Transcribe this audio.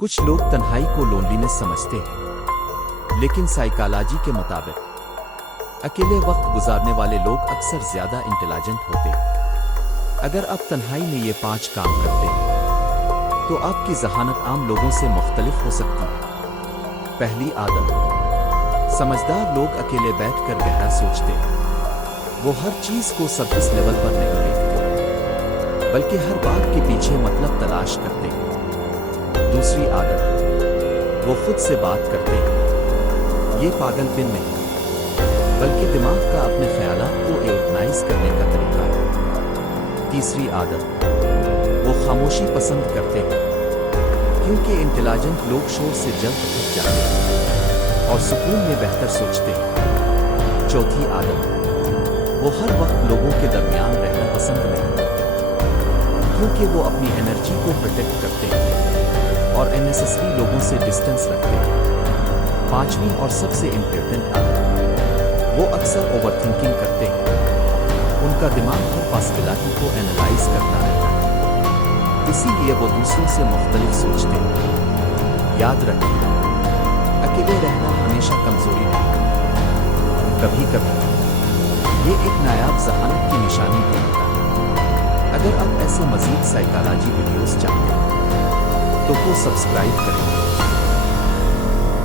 کچھ لوگ تنہائی کو لونلینس سمجھتے ہیں، لیکن سائیکالوجی کے مطابق اکیلے وقت گزارنے والے لوگ اکثر زیادہ انٹیلیجنٹ ہوتے ہیں۔ اگر آپ تنہائی میں یہ 5 کام کرتے ہیں تو آپ کی ذہانت عام لوگوں سے مختلف ہو سکتی ہے۔ پہلی عادت، سمجھدار لوگ اکیلے بیٹھ کر گہرا سوچتے ہیں۔ وہ ہر چیز کو سرفیس لیول پر نہیں دیکھتے، بلکہ ہر بات کے پیچھے مطلب تلاش کرتے ہیں۔ دوسری عادت، وہ خود سے بات کرتے ہیں۔ یہ پاگل پن نہیں، بلکہ دماغ کا اپنے خیالات کو آرگنائز کرنے کا طریقہ ہے۔ تیسری عادت، وہ خاموشی پسند کرتے ہیں، کیونکہ انٹیلیجنٹ لوگ شور سے جلد تھک جاتے ہیں اور سکون میں بہتر سوچتے ہیں۔ چوتھی عادت، وہ ہر وقت لوگوں کے درمیان رہنا پسند نہیں کرتے، کیونکہ وہ اپنی انرجی کو پروٹیکٹ کرتے ہیں اور اننیسیسری لوگوں سے ڈسٹنس رکھتے ہیں۔ پانچویں اور سب سے امپورٹنٹ عادت، وہ اکثر اوور تھنکنگ کرتے ہیں۔ ان کا دماغ ہر پاسبلٹی کو اینالائز کرتا رہتا ہے، اسی لیے وہ دوسروں سے مختلف سوچتے ہیں۔ یاد رکھیں، اکیلے رہنا ہمیشہ کمزوری نہیں، کبھی کبھی یہ ایک نایاب ذہانت کی نشانی بھی ہوتا ہے۔ اگر آپ ایسے مزید سائیکالوجی ویڈیوز چاہتے ہیں تو سبسکرائب کریں۔